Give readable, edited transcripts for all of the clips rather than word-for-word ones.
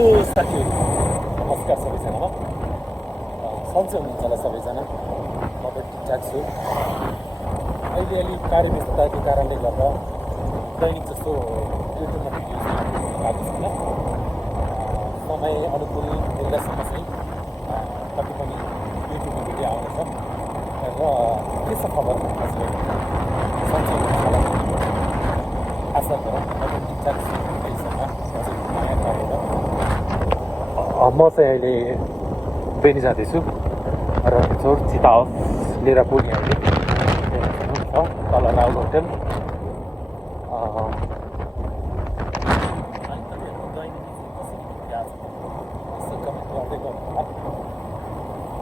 Hello साथी, नमस्कार सबैजनामा। सन्चै हुनुहुन्छ होला सबैजना। म त ठिकठाक छु। अहिले अलि कार्यव्यस्तताको कारणले गर्दा दैनिक जस्तो युट्युबमा भिडियो आएको छैन। समय अनुकूल बेलुकासम्म चाहिँ कति पनि युट्युबमा भिडियो आउनेछ र के छ खबर हजुर, सन्चै हुनुहुन्छ होला आशा गरौँ। म त ठिकठाक छु अहिलेसम्म। हजुर नयाँ गरेर म चाहिँ अहिले बेनी जाँदैछु र चोर चिता हाउस लिएर पुग्ने अहिले छ तल राउल होटेल।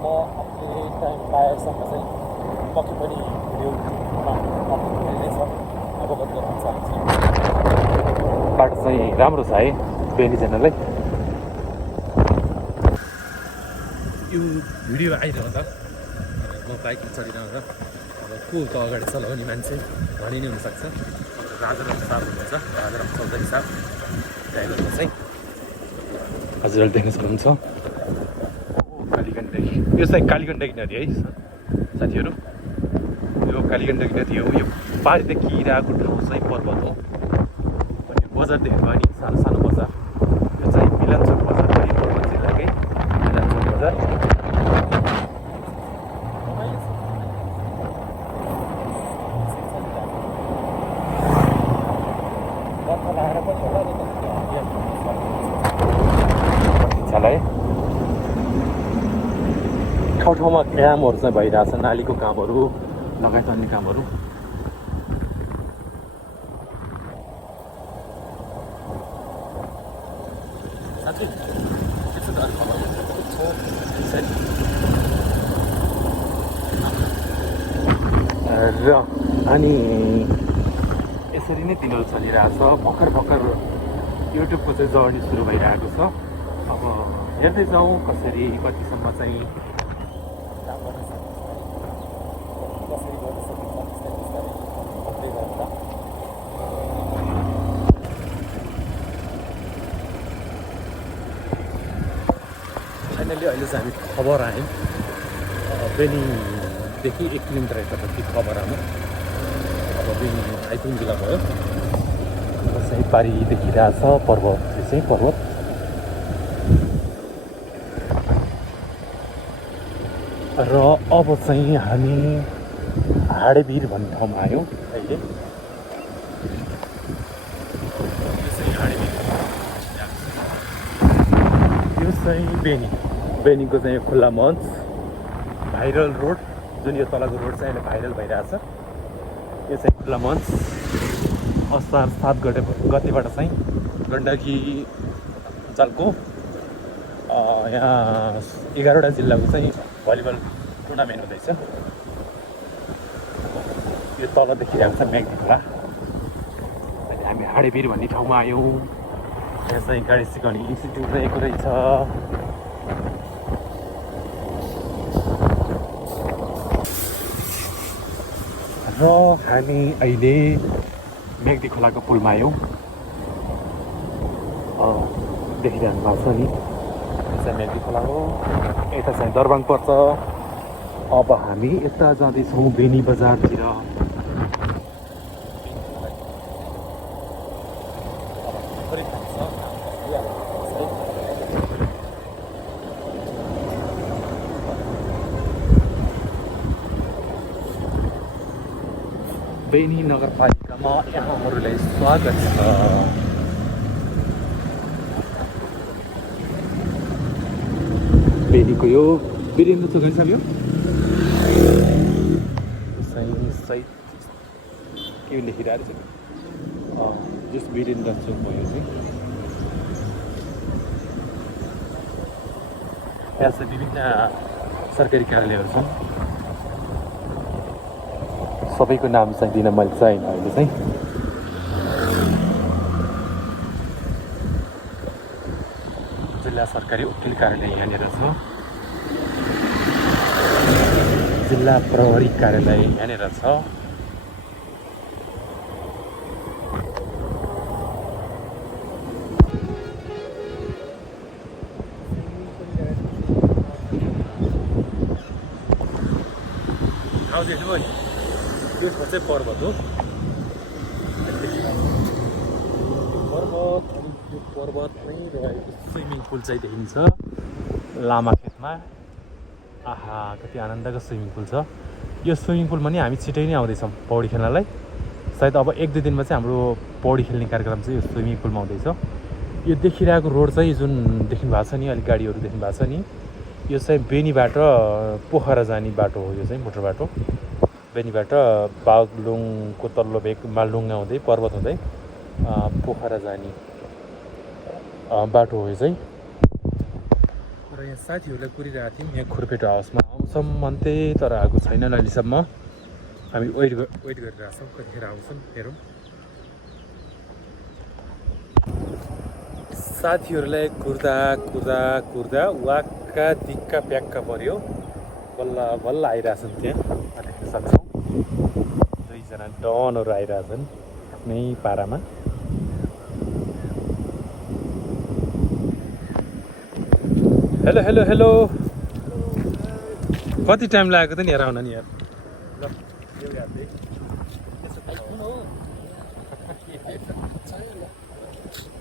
म आफूले टाइम पाएसम्म चाहिँ पक्कै पनि भिडियोमा अपलोड गरिनेछ, अवगत गराउन चाहन्छु। बाटो चाहिँ राम्रो छ है बेनी जानलाई। यो भिडियो आइरहँदा म बाइकमा चढिरहँदा अब को त अगाडि चलाउने मान्छे भनि नै हुनसक्छ। राजाराम साहब हुनुहुन्छ, राजाराम चौधरी साहब ड्राइभरमा चाहिँ। हजुरहरूले देख्न सक्नुहुन्छ कालीगण्डकी। यो चाहिँ कालीगण्डकी नदी है साथीहरू। यो कालीगण्डकी नदी हो। यो पारिदेखि आएको ठाउँ चाहिँ पर्वत हो। अनि बजार देख्नु भयो नि, सानो सानो बजार। यो चाहिँ मिलनचोक बजार है, पर्वत जिल्लाकै मिलनचोक बजार। ठाउँ ठाउँमा कामहरू चाहिँ भइरहेछ, नालीको कामहरू लगायत अन्य कामहरू। र अनि यसरी नै दिनहरू चलिरहेछ। भर्खर भर्खर युट्युबको चाहिँ जर्नी सुरु भइरहेको छ। अब हेर्दै जाउँ कसरी कतिसम्म चाहिँ काम गर्न सकिन्छ, कसरी गर्न सकिन्छ बिस्तारै बिस्तारै भन्दै गर्दा। फाइनली अहिले चाहिँ हामी खबर आयौँ बेनीदेखि 1 किलोमिटर यतापट्टि खबर आयो। अब बेनी आइपुग्दा भयो। चाहिँ पारी देखिरहेछ पर्वत, यो चाहिँ पर्वत। र अब चाहिँ हामी हाडेभिर भन्ने ठाउँमा आयौँ अहिले। यो चाहिँ बेनीको चाहिँ खुल्ला मञ्च, भाइरल रोड, जुन यो तलको रोड चाहिँ अहिले भाइरल भइरहेछ। यो चाहिँ खुल्ला मञ्च। असार 7 गतेबाट चाहिँ गण्डकी अञ्चलको यहाँ 11वटा जिल्लाको चाहिँ भलिबल टुर्नामेन्ट हुँदैछ। यो तल देखिरहेको छ म्याग्दी खोला। अहिले हामी हाडेभिर भन्ने ठाउँमा आयौँ। यहाँ चाहिँ गाडी सिकाउने इन्स्टिट्युट रहेको रहेछ। र हामी अहिले म्याग्दी खोलाको पुलमा आयौँ। देखिरहनु भएको छ नि, यो चाहिँ म्याग्दी खोला हो। यता चाहिँ दरबाङ पर्छ। अब हामी यता जाँदैछौँ बेनी बजारतिर। बेनी नगरपालिकामा यहाँहरूलाई स्वागत छ। बेनीको यो वीरेन्द्र चोक रहेछ यो सही के लेखिरहेको छ जस वीरेन्द्र चोक भयो चाहिँ। यहाँ चाहिँ विभिन्न सरकारी कार्यालयहरू छन्। सबैको नाम चाहिँ दिन मैले चाहिँ अहिले चाहिँ जिल्ला सरकारी वकिल कार्यालय यहाँनिर छ। जिल्ला प्रहरी कार्यालय यहाँनिर छ। ठाउँ देख्नुभयो नि यो ठाउँ चाहिँ पर्वत हो पर्वत अनि यो पर्वतमै रहेको स्विमिङ पुल चाहिँ देखिन्छ लामाखेतमा आहा कति आनन्दको स्विमिङ पुल छ यो स्विमिङ पुलमा नि हामी छिटै नै आउँदैछौँ पौडी खेल्नलाई सायद अब 1-2 दिनमा चाहिँ हाम्रो पौडी खेल्ने कार्यक्रम चाहिँ यो स्विमिङ पुलमा आउँदैछ यो देखिरहेको रोड चाहिँ जुन देख्नु भएको छ नि अलिक गाडीहरू देख्नु भएको छ नि यो चाहिँ बेनीबाट पोखरा जाने बाटो हो यो चाहिँ मोटर बाटो बेनीबाट बागलुङको तल्लो भेग मालडुङ आउँदै पर्वत हुँदै पोखरा जाने बाटो हो यो चाहिँ र यहाँ साथीहरूलाई कुरिरहेको थियौँ यहाँ खुर्पेटो हाउसमा आउँछौँ भन्थे तर आएको छैन अहिलेसम्म हामी वेट गरिरहेको छौँ कतिखेर आउँछौँ हेरौँ साथीहरूलाई कुर्दा वाक्का दिक्का प्याक्का पऱ्यो बल्ल आइरहेछन् त्यहाँ देख्न सक्छौँ 2 जना डनहरू आइरहेछन् आफ्नै पारामा हेलो हेलो हेलो कति टाइम लागेको त नि हेर आउन नि यार ल यो यादै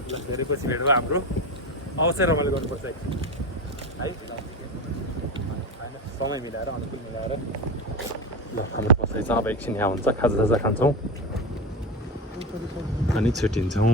ल धेरै पछि भेट भयो हाम्रो अवश्य रमाइलो गर्नुपर्छ है समय मिलाएर अनुकूल मिलाएर ल हाम्रो बसाइ चाहिँ अब एकछिन यहाँ हुन्छ खाजासाजा खान्छौँ अनि छुट्टिन्छौँ